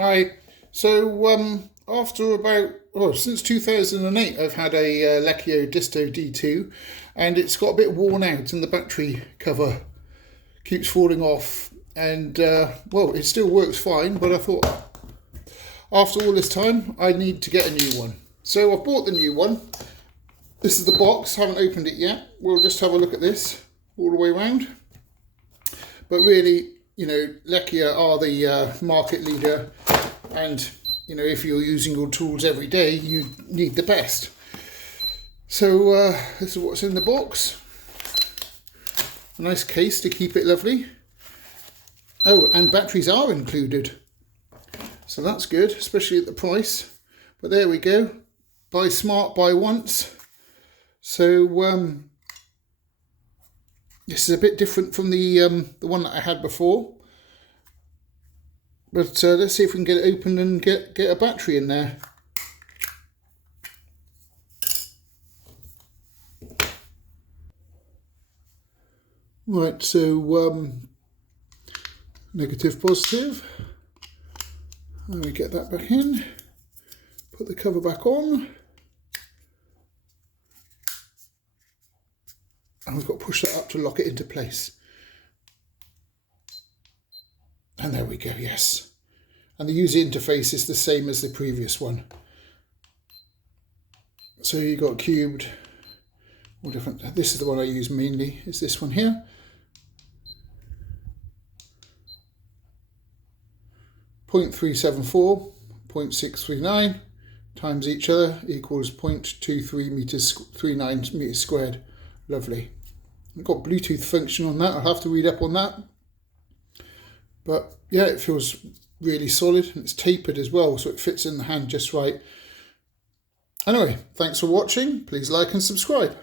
Hi. So after about, since 2008 I've had a Lecia Disto D2 and it's got a bit worn out and the battery cover keeps falling off and it still works fine, but I thought after all this time I need to get a new one. So I've bought the new one. This is the box, haven't opened it yet. We'll just have a look at this all the way around. But really, you know, Lecia are the market leader, and you know, if you're using your tools every day, you need the best. So this is what's in the box. A nice case to keep it lovely. Oh, and batteries are included, so that's good, especially at the price. But there we go. Buy smart, buy once. So this is a bit different from the one that I had before. But let's see if we can get it open and get a battery in there. Right, so negative, positive. And we get that back in. Put the cover back on. And we've got to push that up to lock it into place. And there we go, yes. And the user interface is the same as the previous one. So you've got cubed, all different. This is the one I use mainly, is this one here. .374, 0.639 times each other equals 0.23 meters, 39 meters squared. Lovely. I've got Bluetooth function on that. I'll have to read up on that. But yeah, it feels really solid and it's tapered as well, so it fits in the hand just right. Anyway, thanks for watching. Please like and subscribe.